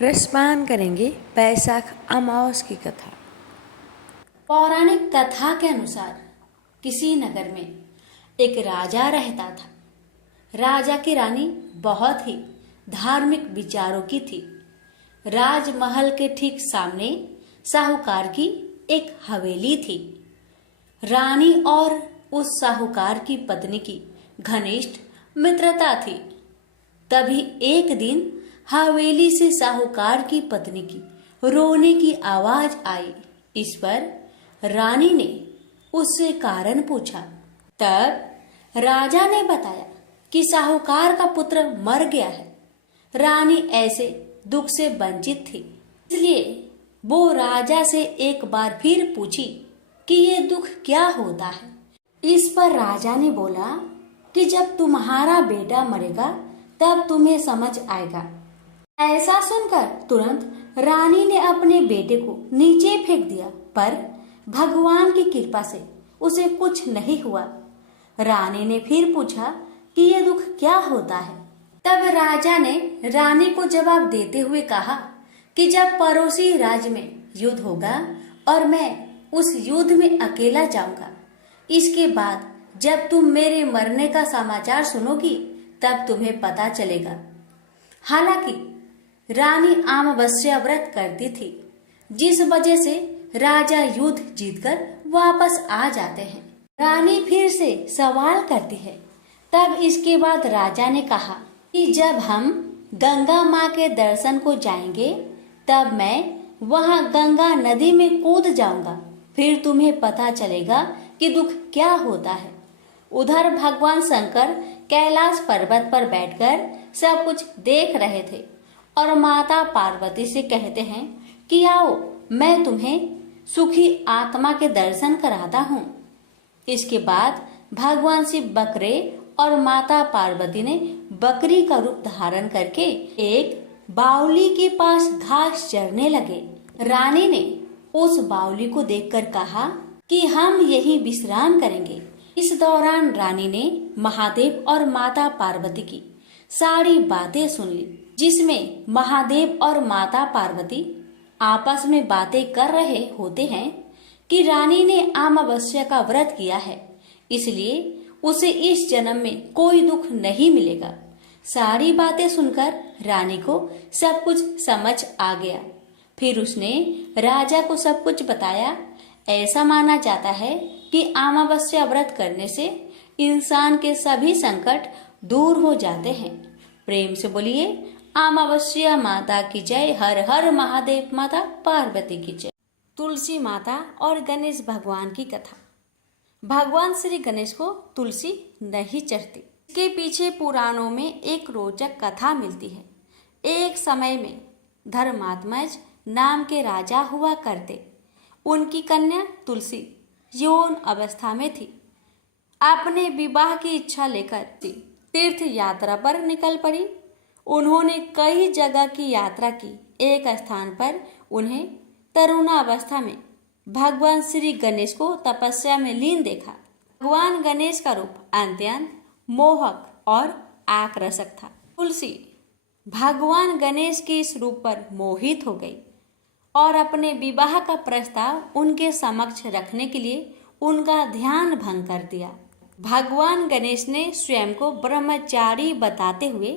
रसपान करेंगे बैसाख अमावस की कथा। पौराणिक कथा के अनुसार किसी नगर में एक राजा रहता था। राजा की रानी बहुत ही धार्मिक विचारों की थी। राजमहल के ठीक सामने साहूकार की एक हवेली थी। रानी और उस साहूकार की पत्नी की घनिष्ठ मित्रता थी। तभी एक दिन हवेली से साहूकार की पत्नी की रोने की आवाज आई। इस पर रानी ने उससे कारण पूछा। तब राजा ने बताया कि साहूकार का पुत्र मर गया है। रानी ऐसे दुख से वंचित थी, इसलिए वो राजा से एक बार फिर पूछी कि ये दुख क्या होता है। इस पर राजा ने बोला कि जब तुम्हारा बेटा मरेगा तब तुम्हें समझ आएगा। ऐसा सुनकर तुरंत रानी ने अपने बेटे को नीचे फेंक दिया, पर भगवान की कृपा से उसे कुछ नहीं हुआ। रानी ने फिर पूछा कि ये दुख क्या होता है। तब राजा ने रानी को जवाब देते हुए कहा कि जब पड़ोसी राज्य में युद्ध होगा और मैं उस युद्ध में अकेला जाऊंगा, इसके बाद जब तुम मेरे मरने का समाचार सुनोगी तब तुम्हें पता चलेगा। हालांकि रानी अमावस्या व्रत करती थी, जिस वजह से राजा युद्ध जीतकर वापस आ जाते हैं। रानी फिर से सवाल करती है। तब इसके बाद राजा ने कहा कि जब हम गंगा माँ के दर्शन को जाएंगे तब मैं वहाँ गंगा नदी में कूद जाऊंगा, फिर तुम्हें पता चलेगा कि दुख क्या होता है। उधर भगवान शंकर कैलाश पर्वत पर बैठकर सब कुछ देख रहे थे और माता पार्वती से कहते हैं कि आओ, मैं तुम्हें सुखी आत्मा के दर्शन कराता हूँ। इसके बाद भगवान शिव बकरे और माता पार्वती ने बकरी का रूप धारण करके एक बावली के पास घास चरने लगे। रानी ने उस बावली को देखकर कहा कि हम यही विश्राम करेंगे। इस दौरान रानी ने महादेव और माता पार्वती की सारी बातें सुन ली, जिसमें महादेव और माता पार्वती आपस में बातें कर रहे होते हैं कि रानी ने अमावस्या का व्रत किया है, इसलिए उसे इस जन्म में कोई दुख नहीं मिलेगा। सारी बातें सुनकर रानी को सब कुछ समझ आ गया। फिर उसने राजा को सब कुछ बताया। ऐसा माना जाता है कि अमावस्या व्रत करने से इंसान के सभी संकट दूर हो जाते हैं। प्रेम से बोलिए अमावस्या माता की जय। हर हर महादेव। माता पार्वती की जय। तुलसी माता और गणेश भगवान की कथा। भगवान श्री गणेश को तुलसी नहीं चढ़ती। इसके पीछे पुराणों में एक रोचक कथा मिलती है। एक समय में धर्मात्मज नाम के राजा हुआ करते। उनकी कन्या तुलसी यौन अवस्था में थी। अपने विवाह की इच्छा लेकर तीर्थ यात्रा पर निकल पड़ी। उन्होंने कई जगह की यात्रा की। एक स्थान पर उन्हें तरुणावस्था में भगवान श्री गणेश को तपस्या में लीन देखा। भगवान गणेश का रूप अत्यंत मोहक और आकर्षक था। तुलसी भगवान गणेश के इस रूप पर मोहित हो गई और अपने विवाह का प्रस्ताव उनके समक्ष रखने के लिए उनका ध्यान भंग कर दिया। भगवान गणेश ने स्वयं को ब्रह्मचारी बताते हुए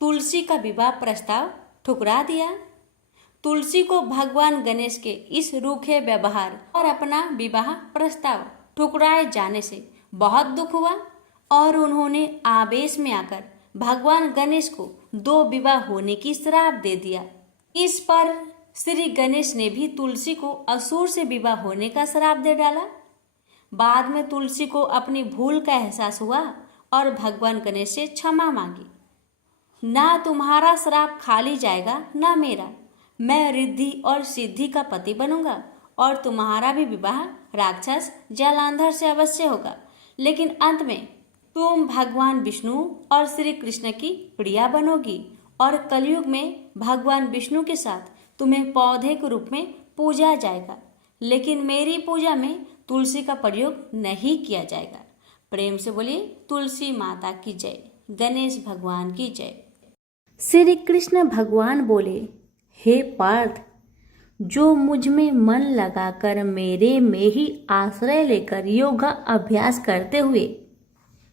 तुलसी का विवाह प्रस्ताव ठुकरा दिया। तुलसी को भगवान गणेश के इस रूखे व्यवहार और अपना विवाह प्रस्ताव ठुकराए जाने से बहुत दुख हुआ और उन्होंने आवेश में आकर भगवान गणेश को 2 विवाह होने की श्राप दे दिया। इस पर श्री गणेश ने भी तुलसी को असुर से विवाह होने का श्राप दे डाला। बाद में तुलसी को अपनी भूल का एहसास हुआ और भगवान गणेश से क्षमा मांगी। ना तुम्हारा श्राप खाली जाएगा ना मेरा। मैं रिद्धि और सिद्धि का पति बनूंगा और तुम्हारा भी विवाह राक्षस जलांधर से अवश्य होगा। लेकिन अंत में तुम भगवान विष्णु और श्री कृष्ण की प्रिया बनोगी और कलयुग में भगवान विष्णु के साथ तुम्हें पौधे के रूप में पूजा जाएगा। लेकिन मेरी पूजा में तुलसी का प्रयोग नहीं किया जाएगा। प्रेम से बोलिए तुलसी माता की जय। गणेश भगवान की जय। श्री कृष्ण भगवान बोले, हे पार्थ, जो मुझ में मन लगाकर मेरे में ही आश्रय लेकर योगा अभ्यास करते हुए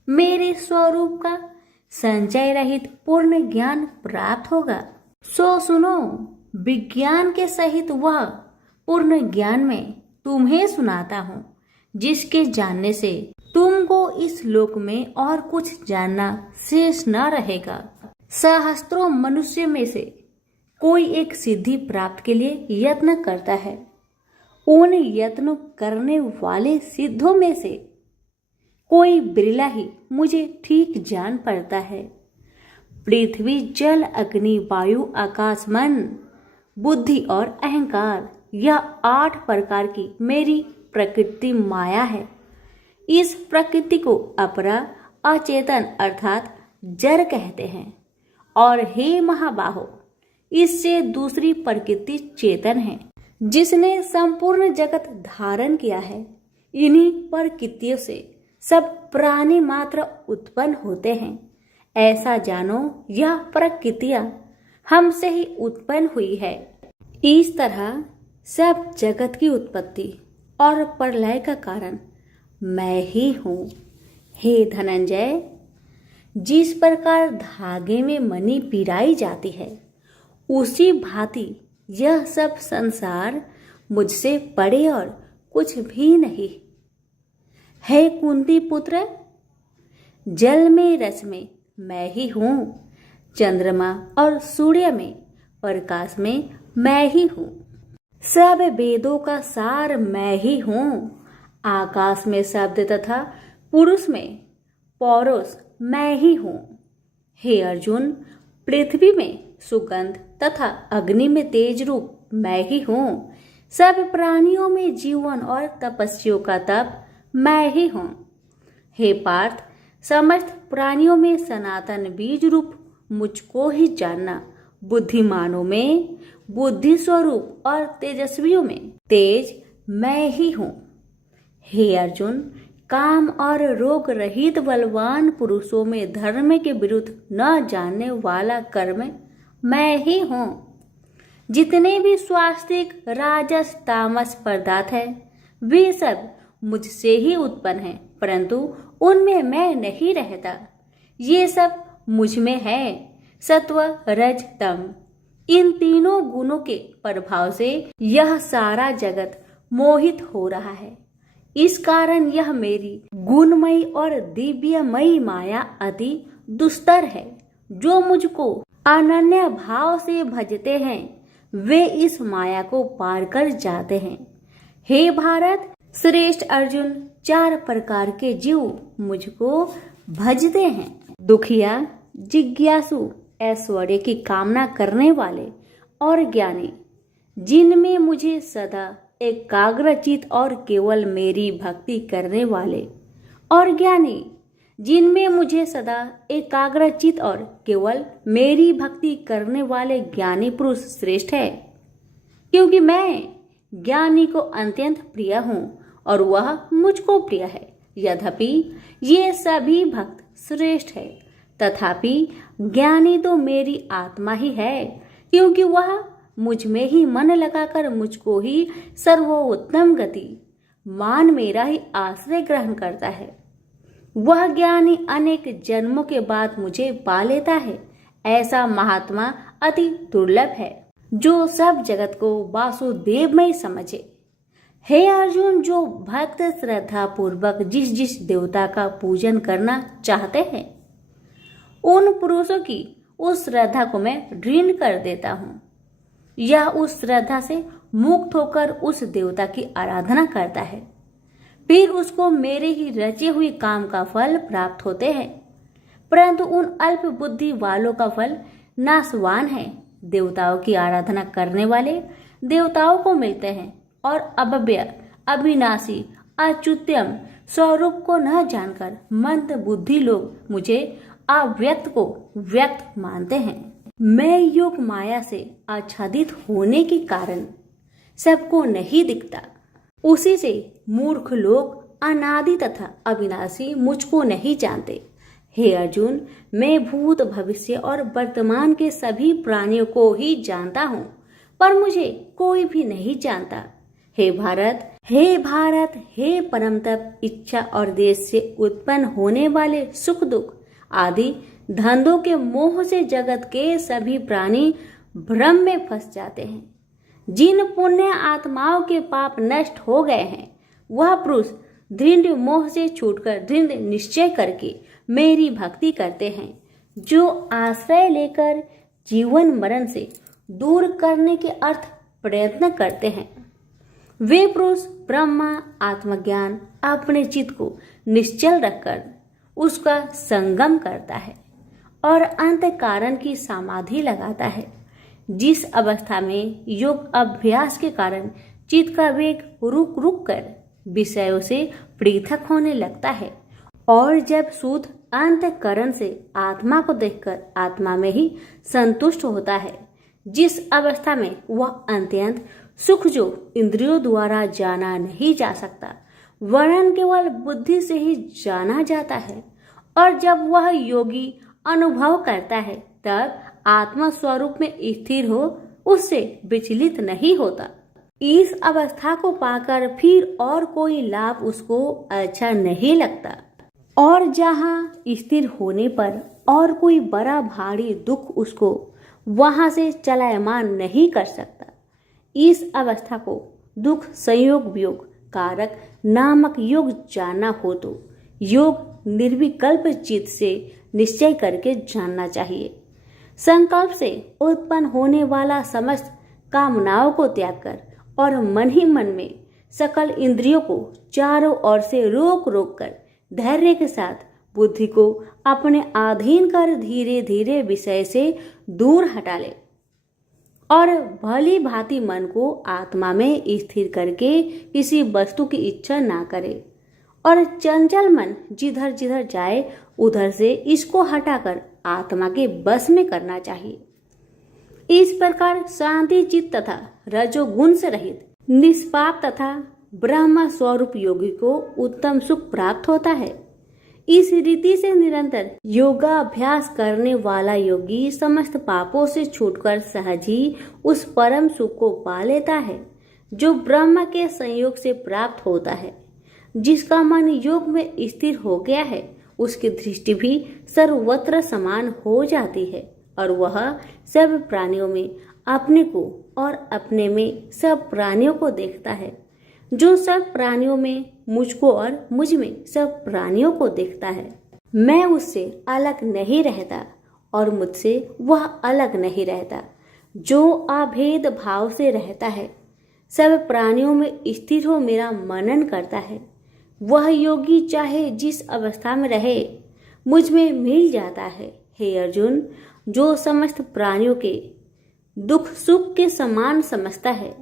मेरे स्वरूप का संचय रहित पूर्ण ज्ञान प्राप्त होगा, सो सुनो, विज्ञान के सहित वह पूर्ण ज्ञान में तुम्हें सुनाता हूँ, जिसके जानने से तुमको इस लोक में और कुछ जानना शेष न रहेगा। सहस्त्रों मनुष्य में से कोई एक सिद्धि प्राप्त के लिए यत्न करता है। उन यत्न करने वाले सिद्धों में से कोई बिरला ही मुझे ठीक जान पड़ता है। पृथ्वी, जल, अग्नि, वायु, आकाश, मन, बुद्धि और अहंकार, यह 8 प्रकार की मेरी प्रकृति माया है। इस प्रकृति को अपरा, अचेतन अर्थात जड़ कहते हैं। और हे महाबाहो, इससे दूसरी प्रकृति चेतन है, जिसने संपूर्ण जगत धारण किया है। इन्हीं प्रकृतियों से सब प्राणी मात्र उत्पन्न होते हैं। ऐसा जानो, यह प्रकृतियां हमसे ही उत्पन्न हुई है। इस तरह सब जगत की उत्पत्ति और प्रलय का कारण मैं ही हूँ। हे धनंजय, जिस प्रकार धागे में मणि पिराई जाती है, उसी भांति यह सब संसार मुझसे परे और कुछ भी नहीं। हे कुंती पुत्र, जल में रस में मैं ही हूँ, चंद्रमा और सूर्य में प्रकाश में मैं ही हूँ, सब वेदों का सार मैं ही हूँ, आकाश में शब्द तथा पुरुष में पौरुष मैं ही हूँ। हे अर्जुन, पृथ्वी में सुगंध तथा अग्नि में तेज रूप मैं ही हूँ, सब प्राणियों में जीवन और तपस्वियों का तप मैं ही हूँ। हे पार्थ, समस्त प्राणियों में सनातन बीज रूप मुझको ही जानना, बुद्धिमानों में बुद्धि स्वरूप और तेजस्वियों में तेज मैं ही हूँ। हे अर्जुन, काम और रोग रहित बलवान पुरुषों में धर्म के विरुद्ध न जानने वाला कर्म मैं ही हूँ। जितने भी स्वास्तिक, राजस, तामस पदार्थ है, वे सब मुझसे ही उत्पन्न हैं, परंतु उनमें मैं नहीं रहता। ये सब मुझ में है। सत्व, रज, तम, इन तीनों गुणों के प्रभाव से यह सारा जगत मोहित हो रहा है। इस कारण यह मेरी गुणमयी और दिव्यमयी माया अति दुस्तर है। जो मुझको अनन्य भाव से भजते हैं, वे इस माया को पार कर जाते हैं। हे भारत श्रेष्ठ अर्जुन, 4 प्रकार के जीव मुझको भजते हैं। दुखिया, जिज्ञासु, ऐश्वर्य की कामना करने वाले और ज्ञानी, जिनमें मुझे सदा एकाग्रचित और केवल मेरी भक्ति करने वाले, और ज्ञानी, जिनमें मुझे सदा एकाग्रचित और केवल मेरी भक्ति करने वाले ज्ञानी पुरुष श्रेष्ठ है। क्योंकि मैं ज्ञानी को अत्यंत प्रिय हूँ और वह मुझको प्रिय है। यद्यपि ये सभी भक्त श्रेष्ठ है, तथापि ज्ञानी तो मेरी आत्मा ही है, क्योंकि वह मुझ में ही मन लगाकर मुझको ही सर्वोत्तम गति मान मेरा ही आश्रय ग्रहण करता है। वह ज्ञानी अनेक जन्मों के बाद मुझे पा लेता है। ऐसा महात्मा अति दुर्लभ है, जो सब जगत को वासुदेवमय समझे। हे अर्जुन, जो भक्त श्रद्धा पूर्वक जिस जिस देवता का पूजन करना चाहते हैं, उन पुरुषों की उस श्रद्धा को मैं ऋण कर देता हूँ। यह उस श्रद्धा से मुक्त होकर उस देवता की आराधना करता है, फिर उसको मेरे ही रचे हुए काम का फल प्राप्त होते हैं। परंतु उन अल्प बुद्धि वालों का फल नाशवान है। देवताओं की आराधना करने वाले देवताओं को मिलते हैं और अव्यय, अविनाशी, अच्युत्यम स्वरूप को न जानकर मंद बुद्धि लोग मुझे अव्यक्त को व्यक्त मानते हैं। मैं योग माया से आच्छादित होने के कारण सबको नहीं दिखता। उसी से मूर्ख लोग अनादि तथा अविनाशी मुझको नहीं जानते। हे अर्जुन, मैं भूत, भविष्य और वर्तमान के सभी प्राणियों को ही जानता हूँ। पर मुझे कोई भी नहीं जानता। हे भारत, हे भारत, हे परम तप, इच्छा और देश से उत्पन्न होने वाले सुख दुख आदि धंधों के मोह से जगत के सभी प्राणी भ्रम में फंस जाते हैं। जिन पुण्य आत्माओं के पाप नष्ट हो गए हैं, वह पुरुष दृढ़ मोह से छूटकर दृढ़ निश्चय करके मेरी भक्ति करते हैं, जो आश्रय लेकर जीवन मरण से दूर करने के अर्थ प्रयत्न करते हैं। वे पुरुष ब्रह्मा आत्मज्ञान अपने चित्त को निश्चल रखकर उसका संगम करता है और अंत कारण की समाधि लगाता है, जिस अवस्था में योग अभ्यास के कारण चित्त का वेग रुक रुक कर विषयों से पृथक होने लगता है और जब शुद्ध अंतःकरण से आत्मा को देखकर आत्मा में ही संतुष्ट होता है, जिस अवस्था में वह अत्यंत सुख जो इंद्रियों द्वारा जाना नहीं जा सकता वरन केवल बुद्धि से ही जाना जाता है, और जब वह योगी अनुभव करता है तब आत्मा स्वरूप में स्थिर हो उससे विचलित नहीं होता। इस अवस्था को पाकर फिर और कोई लाभ उसको अच्छा नहीं लगता, और जहाँ स्थिर होने पर और कोई बड़ा भारी दुख उसको वहां से चलायमान नहीं कर सकता। इस अवस्था को दुख संयोग वियोग कारक नामक योग जानना हो तो योग निर्विकल्प चित्त से निश्चय करके जानना चाहिए। संकल्प से उत्पन्न होने वाला समस्त कामनाओं को त्याग कर और मन ही मन में सकल इंद्रियों को चारों ओर से रोक रोक कर धैर्य के साथ बुद्धि को अपने अधीन कर धीरे धीरे विषय से दूर हटा ले और भली भांति मन को आत्मा में स्थिर करके किसी वस्तु की इच्छा ना करे, और चंचल मन जिधर जिधर जाए उधर से इसको हटाकर आत्मा के बस में करना चाहिए। इस प्रकार शांति चित्त तथा रजोगुण से रहित निष्पाप तथा ब्रह्म स्वरूप योगी को उत्तम सुख प्राप्त होता है। इस रीति से निरंतर योगाभ्यास करने वाला योगी समस्त पापों से छूटकर सहज ही उस परम सुख को पा लेता है जो ब्रह्म के संयोग से प्राप्त होता है। जिसका मन योग में स्थिर हो गया है उसकी दृष्टि भी सर्वत्र समान हो जाती है और वह सब प्राणियों में अपने को और अपने में सब प्राणियों को देखता है, जो सब प्राणियों में मुझको और मुझ में सब प्राणियों को देखता है। मैं उससे अलग नहीं रहता और मुझसे वह अलग नहीं रहता। जो अभेद भाव से रहता है सब प्राणियों में स्थिर हो मेरा मनन करता है, वह योगी चाहे जिस अवस्था में रहे मुझ में मिल जाता है। हे अर्जुन, जो समस्त प्राणियों के दुख सुख के समान समझता है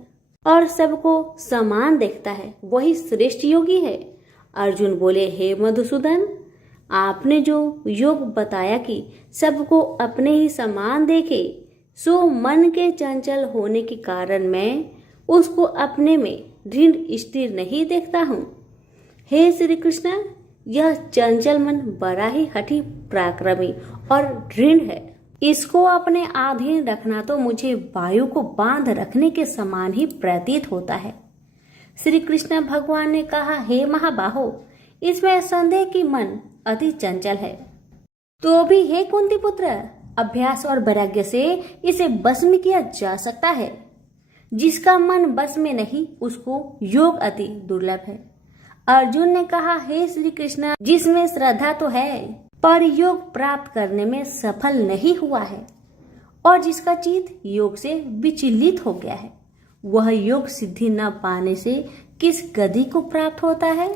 और सबको समान देखता है वही श्रेष्ठ योगी है। अर्जुन बोले, हे मधुसूदन, आपने जो योग बताया कि सबको अपने ही समान देखे, सो मन के चंचल होने के कारण मैं उसको अपने में दृढ़ स्थिर नहीं देखता हूँ। हे श्री कृष्ण, यह चंचल मन बड़ा ही हठी पराक्रमी और दृढ़ है। इसको अपने अधीन रखना तो मुझे वायु को बांध रखने के समान ही प्रतीत होता है। श्री कृष्ण भगवान ने कहा, हे महाबाहो, इसमें संदेह की मन अति चंचल है, तो भी हे कुंती पुत्र, अभ्यास और वैराग्य से इसे बस में किया जा सकता है। जिसका मन बस में नहीं उसको योग अति दुर्लभ है। अर्जुन ने कहा, हे श्री कृष्ण, जिसमें श्रद्धा तो है पर योग प्राप्त करने में सफल नहीं हुआ है और जिसका चित्त योग से विचलित हो गया है, वह योग सिद्धि न पाने से किस गति को प्राप्त होता है?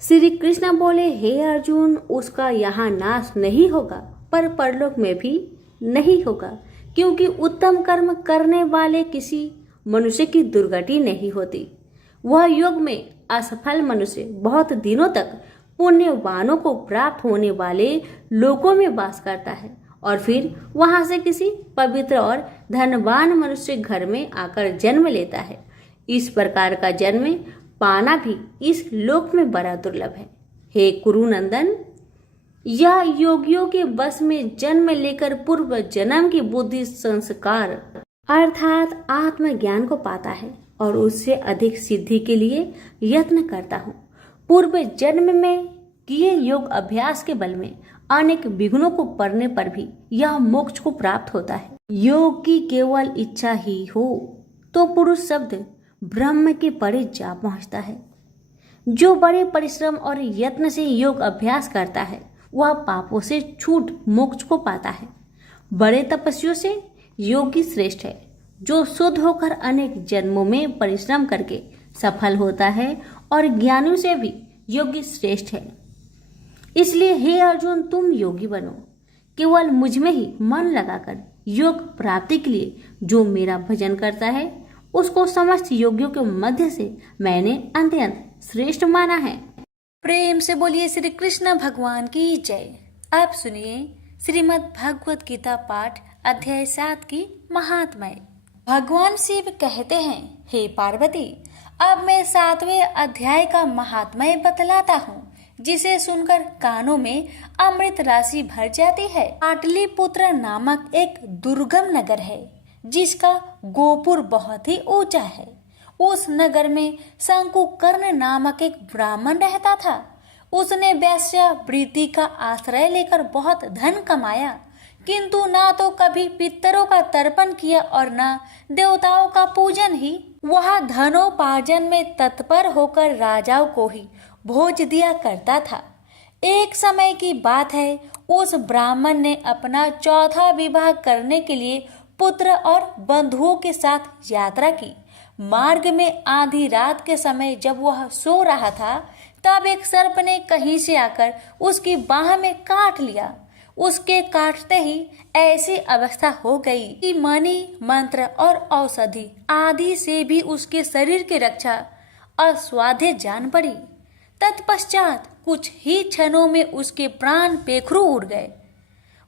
श्री कृष्ण बोले, हे अर्जुन, उसका यहाँ नाश नहीं होगा पर परलोक में भी नहीं होगा, क्योंकि उत्तम कर्म करने वाले किसी मनुष्य की दुर्गति नहीं होती। वह योग में असफल मनुष्य बहुत दिनों तक पुण्यवानों को प्राप्त होने वाले लोकों में वास करता है और फिर वहां से किसी पवित्र और धनवान मनुष्य घर में आकर जन्म लेता है। इस प्रकार का जन्म पाना भी इस लोक में बड़ा दुर्लभ है। हे कुरुनंदन, यह योगियों के बस में जन्म लेकर पूर्व जन्म की बुद्धि संस्कार अर्थात आत्मज्ञान को पाता है और उससे अधिक सिद्धि के लिए यत्न करता हूँ। पूर्व जन्म में किए योग अभ्यास के बल में अनेक विघ्नों को पड़ने पर भी यह मोक्ष को प्राप्त होता है। योग की केवल इच्छा ही हो तो पुरुष शब्द ब्रह्म के परे जा पहुंचता है। जो बड़े परिश्रम और यत्न से योग अभ्यास करता है वह पापों से छूट मोक्ष को पाता है। बड़े तपस्वियों से योगी श्रेष्ठ है। जो शुद्ध होकर अनेक जन्मों में परिश्रम करके सफल होता है और ज्ञानियों से भी योगी श्रेष्ठ है। इसलिए हे अर्जुन, तुम योगी बनो। केवल मुझ में ही मन लगाकर योग प्राप्ति के लिए जो मेरा भजन करता है उसको समस्त योगियों के मध्य से मैंने अत्यंत श्रेष्ठ माना है। प्रेम से बोलिए श्री कृष्ण भगवान की जय। अब सुनिए श्रीमद् भगवत गीता पाठ अध्याय 7 की महात्म्य। भगवान शिव कहते हैं, हे पार्वती, अब मैं 7वें अध्याय का महात्म्य बतलाता हूँ, जिसे सुनकर कानों में अमृत राशि भर जाती है। पाटलिपुत्र नामक एक दुर्गम नगर है जिसका गोपुर बहुत ही ऊंचा है। उस नगर में शंकुकर्ण नामक एक ब्राह्मण रहता था। उसने वैश्यावृत्ति का आश्रय लेकर बहुत धन कमाया, किंतु ना तो कभी पितरों का तर्पण किया और न देवताओं का पूजन ही। वह धनोपार्जन में तत्पर होकर राजाओं को ही भोज दिया करता था। एक समय की बात है, उस ब्राह्मण ने अपना चौथा विवाह करने के लिए पुत्र और बंधुओं के साथ यात्रा की। मार्ग में आधी रात के समय जब वह सो रहा था, तब एक सर्प ने कहीं से आकर उसकी बाह में काट लिया। उसके काटते ही ऐसी अवस्था हो गई कि मणि, मंत्र और औषधि आदि से भी उसके शरीर की रक्षा असाध्य जान पड़ी। तत्पश्चात कुछ ही क्षणों में उसके प्राण पेखरू उड़ गए।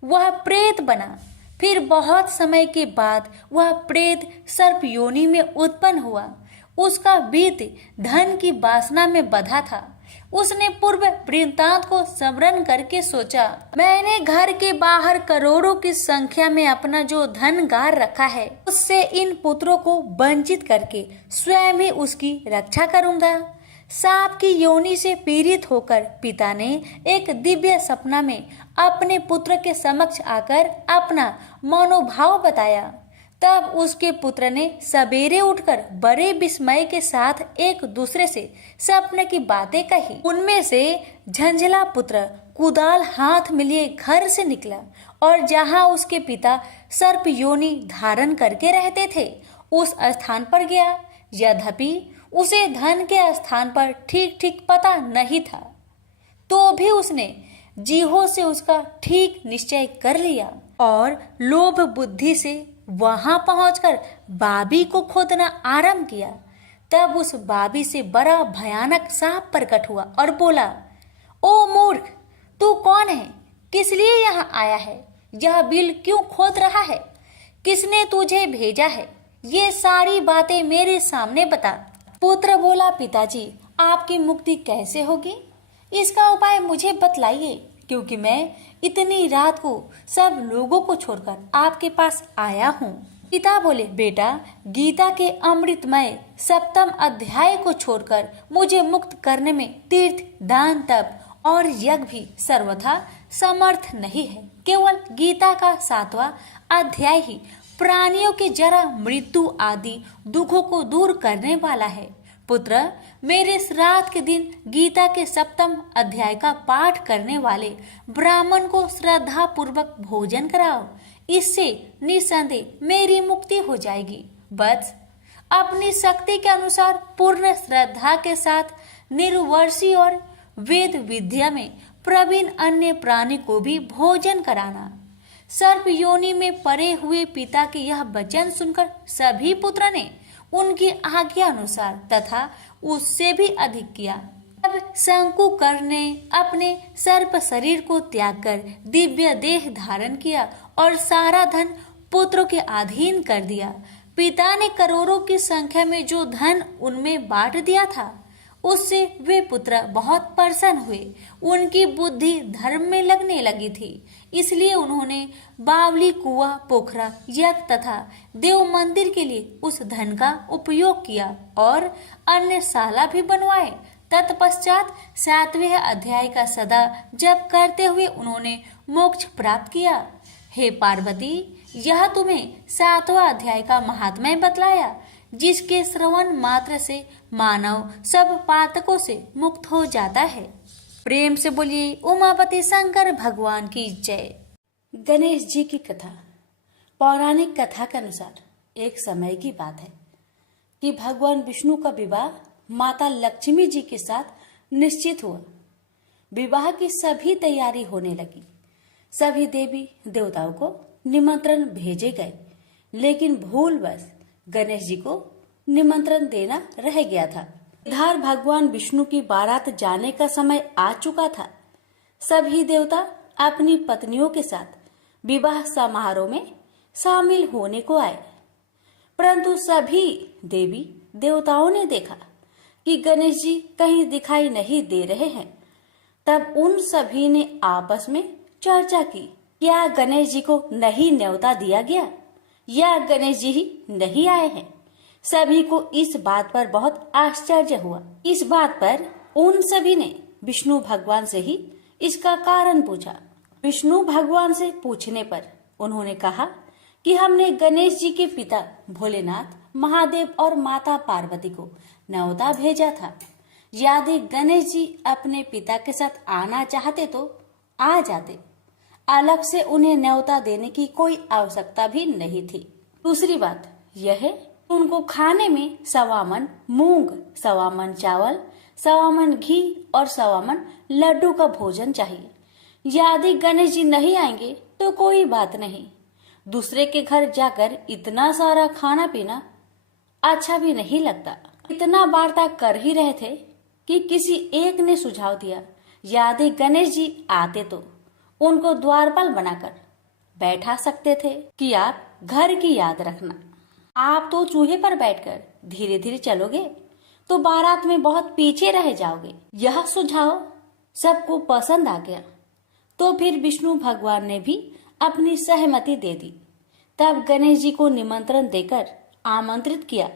वह प्रेत बना। फिर बहुत समय के बाद वह प्रेत सर्प योनि में उत्पन्न हुआ। उसका बीत धन की वासना में बंधा था। उसने पूर्व वृत्तांत को स्मरण करके सोचा, मैंने घर के बाहर करोड़ों की संख्या में अपना जो धन गार रखा है, उससे इन पुत्रों को वंचित करके स्वयं ही उसकी रक्षा करूंगा। सांप की योनि से पीड़ित होकर पिता ने एक दिव्य सपना में अपने पुत्र के समक्ष आकर अपना मनोभाव बताया। तब उसके पुत्र ने सवेरे उठकर बड़े विस्मय के साथ एक दूसरे से सपने की बातें कही। उनमें से झंझला पुत्र कुदाल हाथ में लिए घर से निकला और जहां उसके पिता सर्प योनि धारण करके रहते थे, उस स्थान पर गया। यद्यपि उसे धन के स्थान पर ठीक ठीक पता नहीं था, तो भी उसने जीहो से उसका ठीक निश्चय कर लिया और लोभ बुद्धि से वहां पहुंचकर बाबी को खोदना आरंभ किया। तब उस बाबी से बड़ा भयानक सांप प्रकट हुआ और बोला, ओ मूर्ख, तू कौन है? किस लिए यहाँ आया है? यह बिल क्यों खोद रहा है? किसने तुझे भेजा है? ये सारी बातें मेरे सामने बता। पुत्र बोला, पिताजी, आपकी मुक्ति कैसे होगी? इसका उपाय मुझे बतलाइए, क्योंकि मैं इतनी रात को सब लोगों को छोड़कर आपके पास आया हूँ। पिता बोले, बेटा, गीता के अमृतमय 7वें अध्याय को छोड़कर मुझे मुक्त करने में तीर्थ, दान, तप और यज्ञ भी सर्वथा समर्थ नहीं है। केवल गीता का 7वां अध्याय ही प्राणियों के जरा, मृत्यु आदि दुखों को दूर करने वाला है। पुत्र, मेरे श्राद्ध के दिन गीता के 7वें अध्याय का पाठ करने वाले ब्राह्मण को श्रद्धा पूर्वक भोजन कराओ। इससे निसंदेह मेरी मुक्ति हो जाएगी। बस अपनी शक्ति के अनुसार पूर्ण श्रद्धा के साथ निर्वर्षी और वेद विद्या में प्रवीण अन्य प्राणी को भी भोजन कराना। सर्प योनि में पड़े हुए पिता के यह वचन सुनकर सभी पुत्र ने उनकी आज्ञा अनुसार तथा उससे भी अधिक किया। अब शंकुकर्ण ने अपने सर्प शरीर को त्याग कर दिव्य देह धारण किया और सारा धन पुत्रों के अधीन कर दिया। पिता ने करोड़ों की संख्या में जो धन उनमें बांट दिया था, उससे वे पुत्र बहुत प्रसन्न हुए। उनकी बुद्धि धर्म में लगने लगी थी, इसलिए उन्होंने बावली, कुआं, पोखरा, यज्ञ तथा देव मंदिर के लिए उस धन का उपयोग किया और अन्य शाला भी बनवाए। तत्पश्चात 7वें अध्याय का सदा जप करते हुए उन्होंने मोक्ष प्राप्त किया। हे पार्वती, यह तुम्हें 7वां अध्याय का महात्म्य बतलाया, जिसके श्रवण मात्र से मानव सब पातकों से मुक्त हो जाता है। प्रेम से बोलिए उमापति शंकर भगवान की जय। गणेश जी की कथा। पौराणिक कथा के अनुसार एक समय की बात है कि भगवान विष्णु का विवाह माता लक्ष्मी जी के साथ निश्चित हुआ। विवाह की सभी तैयारी होने लगी। सभी देवी देवताओं को निमंत्रण भेजे गए, लेकिन भूलवश गणेश जी को निमंत्रण देना रह गया था। इधर भगवान विष्णु की बारात जाने का समय आ चुका था। सभी देवता अपनी पत्नियों के साथ विवाह समारोह में शामिल होने को आए, परंतु सभी देवी देवताओं ने देखा कि गणेश जी कहीं दिखाई नहीं दे रहे हैं। तब उन सभी ने आपस में चर्चा की, क्या गणेश जी को नहीं न्योता दिया गया या गणेश जी ही नहीं आए हैं। सभी को इस बात पर बहुत आश्चर्य हुआ। इस बात पर उन सभी ने विष्णु भगवान से ही इसका कारण पूछा। विष्णु भगवान से पूछने पर उन्होंने कहा कि हमने गणेश जी के पिता भोलेनाथ, महादेव और माता पार्वती को न्योता भेजा था। यदि गणेश जी अपने पिता के साथ आना चाहते तो आ जाते, अलग से उन्हें न्योता देने की कोई आवश्यकता भी नहीं थी। दूसरी बात यह है, उनको खाने में 1.25 मन मूंग, 1.25 मन चावल, 1.25 मन घी और 1.25 मन लड्डू का भोजन चाहिए। यदि गणेश जी नहीं आएंगे तो कोई बात नहीं, दूसरे के घर जाकर इतना सारा खाना पीना अच्छा भी नहीं लगता। इतना वार्ता कर ही रहे थे कि किसी एक ने सुझाव दिया, यदि गणेश जी आते तो उनको द्वारपाल बनाकर बैठा सकते थे कि आप घर की याद रखना। आप तो चूहे पर बैठकर धीरे धीरे चलोगे तो बारात में बहुत पीछे रह जाओगे। यह सुझाव सबको पसंद आ गया, तो फिर विष्णु भगवान ने भी अपनी सहमति दे दी। तब गणेश जी को निमंत्रण देकर आमंत्रित किया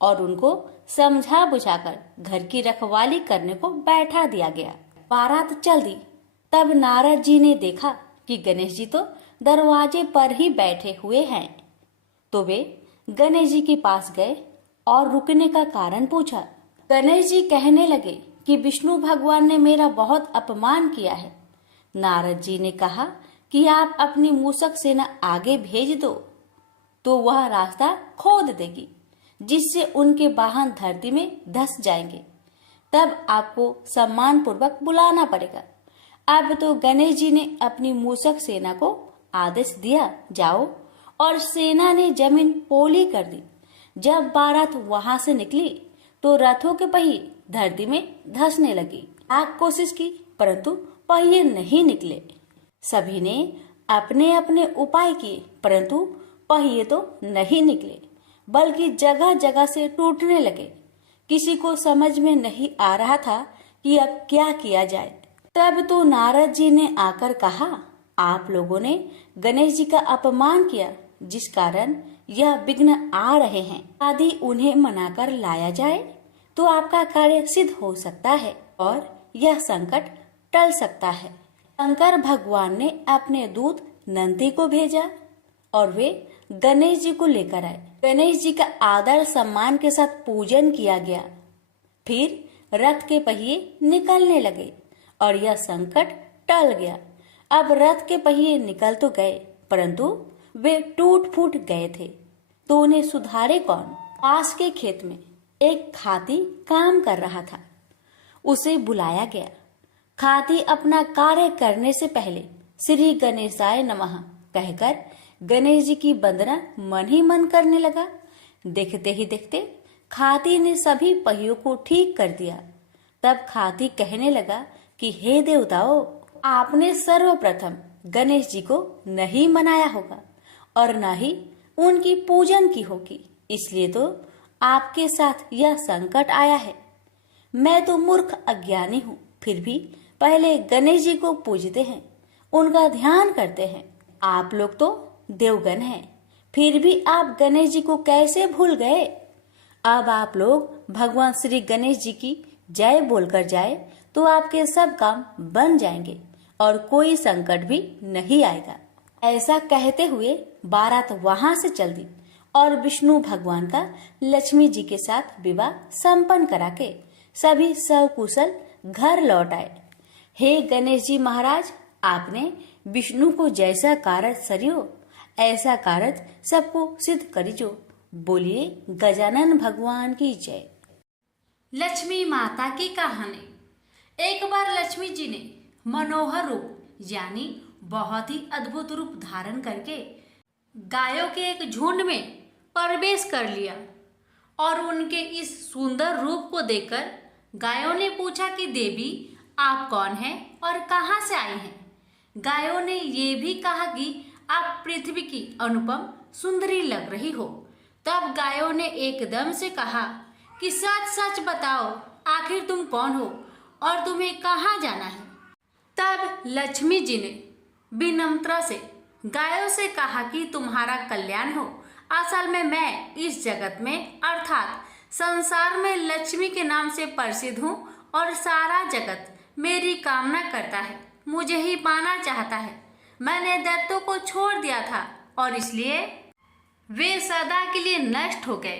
और उनको समझा बुझाकर घर की रखवाली करने को बैठा दिया गया। बारात चल दी। तब नारद जी ने देखा कि गणेश जी तो दरवाजे पर ही बैठे हुए हैं, तो वे गणेश जी के पास गए और रुकने का कारण पूछा। गणेश जी कहने लगे कि विष्णु भगवान ने मेरा बहुत अपमान किया है। नारद जी ने कहा कि आप अपनी मूषक सेना आगे भेज दो तो वह रास्ता खोद देगी, जिससे उनके वाहन धरती में धंस जाएंगे। तब आपको सम्मान पूर्वक बुलाना पड़ेगा। अब तो गणेश जी ने अपनी मूषक सेना को आदेश दिया, जाओ, और सेना ने जमीन पोली कर दी। जब बारात वहां से निकली तो रथों के पहिए धरती में धंसने लगी। आग कोशिश की, परंतु पहिए नहीं निकले। सभी ने अपने अपने उपाय किए, परंतु पहिए तो नहीं निकले, बल्कि जगह जगह से टूटने लगे। किसी को समझ में नहीं आ रहा था कि अब क्या किया जाए। तब तो नारद जी ने आकर कहा, आप लोगों ने गणेश जी का अपमान किया, जिस कारण यह विघ्न आ रहे हैं। यदि उन्हें मनाकर लाया जाए तो आपका कार्य सिद्ध हो सकता है और यह संकट टल सकता है। शंकर भगवान ने अपने दूत नंदी को भेजा और वे गणेश जी को लेकर आए। गणेश जी का आदर सम्मान के साथ पूजन किया गया। फिर रथ के पहिए निकलने लगे और यह संकट टल गया। अब रथ के पहिए निकल तो गए, परंतु वे टूट फूट गए थे, तो उन्हें सुधारे कौन। पास के खेत में एक खाती काम कर रहा था। उसे बुलाया गया। खाती अपना कार्य करने से पहले श्री गणेशाय नमः कहकर गणेश जी की वंदना मन ही मन करने लगा। देखते ही देखते खाती ने सभी पहियों को ठीक कर दिया। तब खाती कहने लगा कि हे देवताओं, आपने सर्वप्रथम गणेश जी को नहीं मनाया होगा और न ही उनकी पूजन की होगी, इसलिए तो आपके साथ यह संकट आया है। मैं तो मूर्ख अज्ञानी हूँ, फिर भी पहले गणेश जी को पूजते हैं, उनका ध्यान करते हैं। आप लोग तो देवगण हैं, फिर भी आप गणेश जी को कैसे भूल गए? अब आप लोग भगवान श्री गणेश जी की जय बोलकर जाए तो आपके सब काम बन जाएंगे और कोई संकट भी नहीं आएगा। ऐसा कहते हुए बारात वहां से चल दी और विष्णु भगवान का लक्ष्मी जी के साथ विवाह संपन्न करा के सभी सकुशल घर लौट आए। हे गणेश जी महाराज, आपने विष्णु को जैसा कारज सरियो ऐसा कारज सबको सिद्ध करिजो। बोलिए गजानन भगवान की जय। लक्ष्मी माता की कहानी। एक बार लक्ष्मी जी ने मनोहर रूप यानी बहुत ही अद्भुत रूप धारण करके गायों के एक झुंड में प्रवेश कर लिया और उनके इस सुंदर रूप को देखकर गायों ने पूछा कि देवी आप कौन हैं और कहाँ से आई हैं। गायों ने ये भी कहा कि आप पृथ्वी की अनुपम सुंदरी लग रही हो। तब गायों ने एकदम से कहा कि सच सच बताओ, आखिर तुम कौन हो और तुम्हें कहाँ जाना है। तब लक्ष्मी जी ने विनम्रता से गायों से कहा कि तुम्हारा कल्याण हो। असल में मैं इस जगत में अर्थात संसार में लक्ष्मी के नाम से प्रसिद्ध हूँ और सारा जगत मेरी कामना करता है, मुझे ही पाना चाहता है। मैंने दैत्यों को छोड़ दिया था और इसलिए वे सदा के लिए नष्ट हो गए।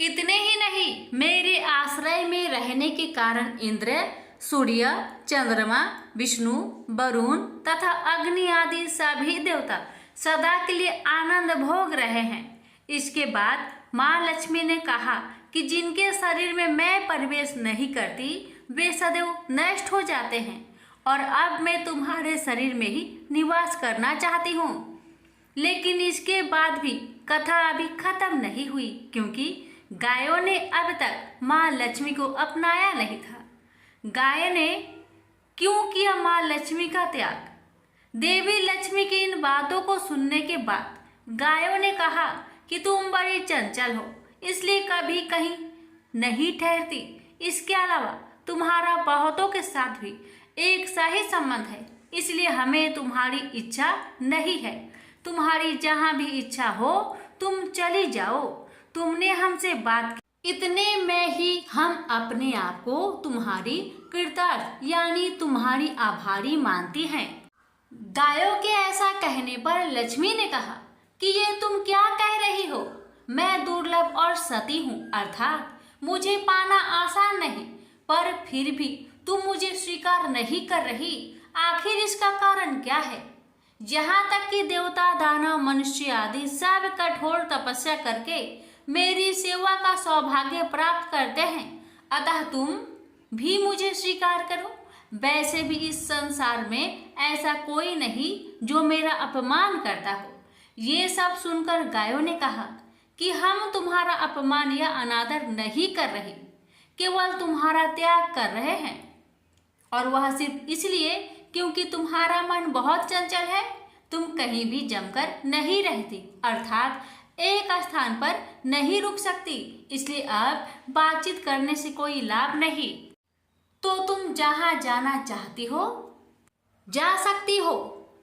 इतने ही नहीं, मेरे आश्रय में रहने के कारण इंद्र, सूर्य, चंद्रमा, विष्णु, वरुण तथा अग्नि आदि सभी देवता सदा के लिए आनंद भोग रहे हैं। इसके बाद माँ लक्ष्मी ने कहा कि जिनके शरीर में मैं प्रवेश नहीं करती वे सदैव नष्ट हो जाते हैं और अब मैं तुम्हारे शरीर में ही निवास करना चाहती हूँ। लेकिन इसके बाद भी कथा अभी खत्म नहीं हुई, क्योंकि गायों ने अब तक माँ लक्ष्मी को अपनाया नहीं था। गाय ने क्यों किया माँ लक्ष्मी का त्याग? देवी लक्ष्मी की इन बातों को सुनने के बाद गायों ने कहा कि तुम बड़ी चंचल हो, इसलिए कभी कहीं नहीं ठहरती। इसके अलावा तुम्हारा बहुतों के साथ भी एक सा ही संबंध है, इसलिए हमें तुम्हारी इच्छा नहीं है। तुम्हारी जहाँ भी इच्छा हो तुम चली जाओ। तुमने हमसे बात की, इतने में ही हम अपने आप को तुम्हारी कृतार्थ यानी तुम्हारी आभारी मानती हैं। गायों के ऐसा कहने पर लक्ष्मी ने कहा कि ये तुम क्या कह रही हो? मैं दुर्लभ और सती हूँ, अर्थात मुझे पाना आसान नहीं, पर फिर भी तुम मुझे स्वीकार नहीं कर रही। आखिर इसका कारण क्या है? यहाँ तक कि देवता, दानव, मनुष्य आदि सब कठोर तपस्या करके मेरी सेवा का सौभाग्य प्राप्त करते हैं, अतः तुम भी मुझे स्वीकार करो। वैसे भी इस संसार में ऐसा कोई नहीं जो मेरा अपमान करता हो। ये सब सुनकर गायों ने कहा कि हम तुम्हारा अपमान या अनादर नहीं कर रहे, केवल तुम्हारा त्याग कर रहे हैं, और वह सिर्फ इसलिए क्योंकि तुम्हारा मन बहुत चंचल है। तुम कहीं भी जमकर नहीं रहती, अर्थात एक स्थान पर नहीं रुक सकती, इसलिए अब बातचीत करने से कोई लाभ नहीं। तो तुम जहाँ जाना चाहती हो जा सकती हो।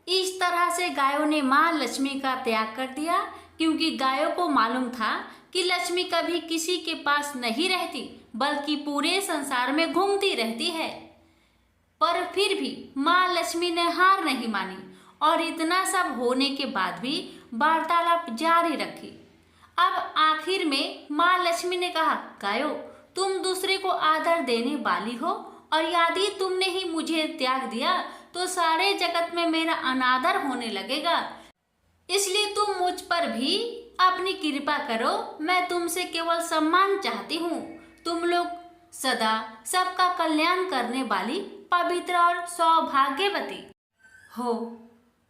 इस तरह से गायों ने माँ लक्ष्मी का त्याग कर दिया, क्योंकि गायों को मालूम था कि लक्ष्मी कभी किसी के पास नहीं रहती, बल्कि पूरे संसार में घूमती रहती है। पर फिर भी माँ लक्ष्मी ने हार नहीं मानी और इतना सब होने के बाद भी वार्तालाप जारी रखी। अब आखिर में माँ लक्ष्मी ने कहा, गायों, तुम दूसरे को आदर देने वाली हो और यदि तुमने ही मुझे त्याग दिया तो सारे जगत में मेरा अनादर होने लगेगा। इसलिए तुम मुझ पर भी अपनी कृपा करो। मैं तुमसे केवल सम्मान चाहती हूँ। तुम लोग सदा सबका कल्याण करने वाली पवित्र और सौभाग्यवती हो,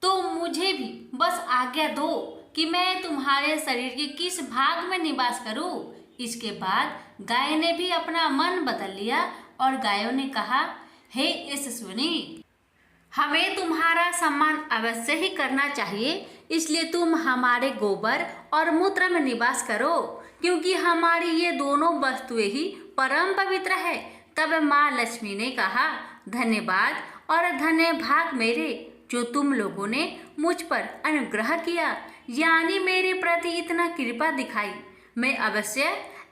तो मुझे भी बस आज्ञा दो कि मैं तुम्हारे शरीर के किस भाग में निवास करूं। इसके बाद गाय ने भी अपना मन बदल लिया और गायों ने कहा, हे यशस्विनी, हमें तुम्हारा सम्मान अवश्य ही करना चाहिए, इसलिए तुम हमारे गोबर और मूत्र में निवास करो, क्योंकि हमारी ये दोनों वस्तुएं ही परम पवित्र है। तब माँ लक्ष्मी ने कहा, धन्यवाद और धन्य भाग मेरे, जो तुम लोगों ने मुझ पर अनुग्रह किया, यानी मेरे प्रति इतना कृपा दिखाई। मैं अवश्य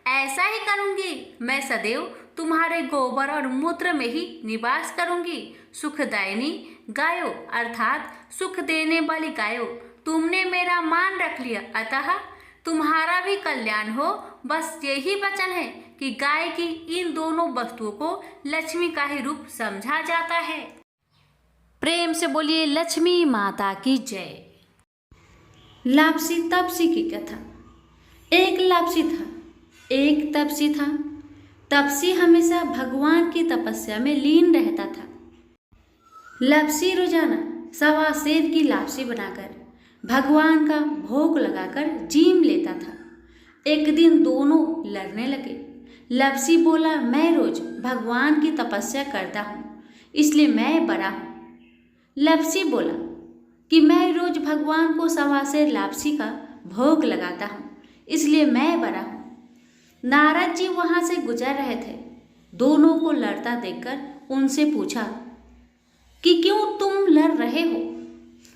ऐसा ही करूंगी। मैं सदैव तुम्हारे गोबर और मूत्र में ही निवास करूंगी। सुखदायिनी गायो अर्थात सुख देने वाली गायो, तुमने मेरा मान रख लिया, अतः तुम्हारा भी कल्याण हो। बस यही वचन है कि गाय की इन दोनों वस्तुओं को लक्ष्मी का ही रूप समझा जाता है। प्रेम से बोलिए लक्ष्मी माता की जय। लापसी तपसी की कथा। एक लापसी था, एक तपसी था। तपसी हमेशा भगवान की तपस्या में लीन रहता था। लापसी रोजाना सवा सेर की लापसी बनाकर भगवान का भोग लगाकर जीम लेता था। एक दिन दोनों लड़ने लगे। लापसी बोला, मैं रोज भगवान की तपस्या करता हूँ, इसलिए मैं बड़ा हूँ। लापसी बोला कि मैं रोज भगवान को सवा सेर लापसी का भोग लगाता हूँ, इसलिए मैं बड़ा हूँ। नारद जी वहां से गुजर रहे थे। दोनों को लड़ता देखकर उनसे पूछा कि क्यों तुम लड़ रहे हो।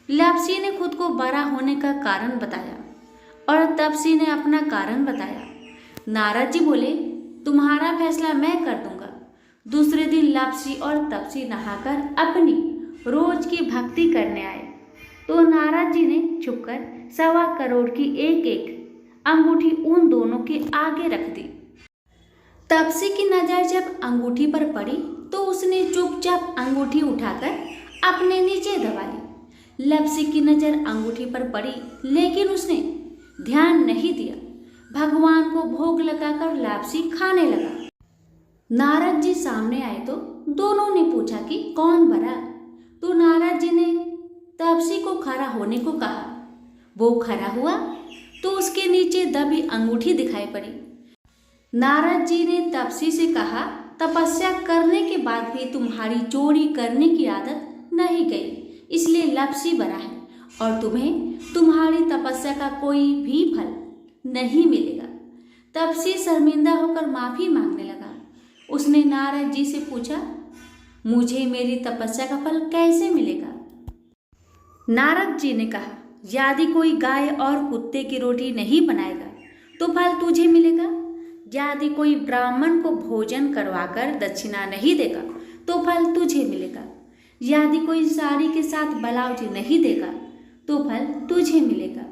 लापसी ने खुद को बड़ा होने का कारण बताया और तपसी ने अपना कारण बताया। नारद जी बोले, तुम्हारा फैसला मैं कर दूंगा। दूसरे दिन लापसी और तपसी नहाकर अपनी रोज की भक्ति करने आए तो नारद जी ने छुपकर 1.25 करोड़ की एक एक अंगूठी उन दोनों के आगे रख दी। तपसी की नजर जब अंगूठी पर पड़ी तो उसने चुपचाप अंगूठी उठाकर अपने नीचे दबा ली। लापसी की नजर अंगूठी पर पड़ी लेकिन उसने ध्यान नहीं दिया। भगवान को भोग लगाकर लापसी खाने लगा। नारद जी सामने आए तो दोनों ने पूछा कि कौन बड़ा। तो नारद जी ने तपसी को खड़ा होने को कहा। वो खड़ा हुआ तो उसके नीचे दबी अंगूठी दिखाई पड़ी। नारद जी ने तपसी से कहा, तपस्या करने के बाद भी तुम्हारी चोरी करने की आदत नहीं गई, इसलिए लापसी बड़ा है और तुम्हें तुम्हारी तपस्या का कोई भी फल नहीं मिलेगा। तपसी शर्मिंदा होकर माफी मांगने लगा। उसने नारद जी से पूछा, मुझे मेरी तपस्या का फल कैसे मिलेगा। नारद जी ने कहा, यदि कोई गाय और कुत्ते की रोटी नहीं बनाएगा तो फल तुझे मिलेगा। यदि कोई ब्राह्मण को भोजन करवाकर दक्षिणा नहीं देगा तो फल तुझे मिलेगा। यदि कोई साड़ी के साथ ब्लाउज नहीं देगा तो फल तुझे मिलेगा।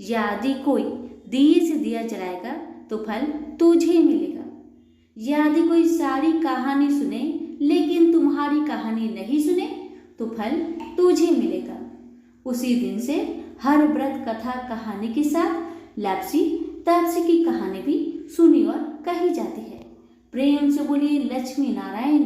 यदि कोई दिए से दिया जलाएगा तो फल तुझे मिलेगा। यदि कोई सारी कहानी सुने लेकिन तुम्हारी कहानी नहीं सुने तो फल तुझे मिलेगा। उसी दिन से हर व्रत कथा कहानी के साथ लापसी तपसी की कहानी भी सुनी और कही जाती है। प्रेम से बोलिए लक्ष्मी नारायण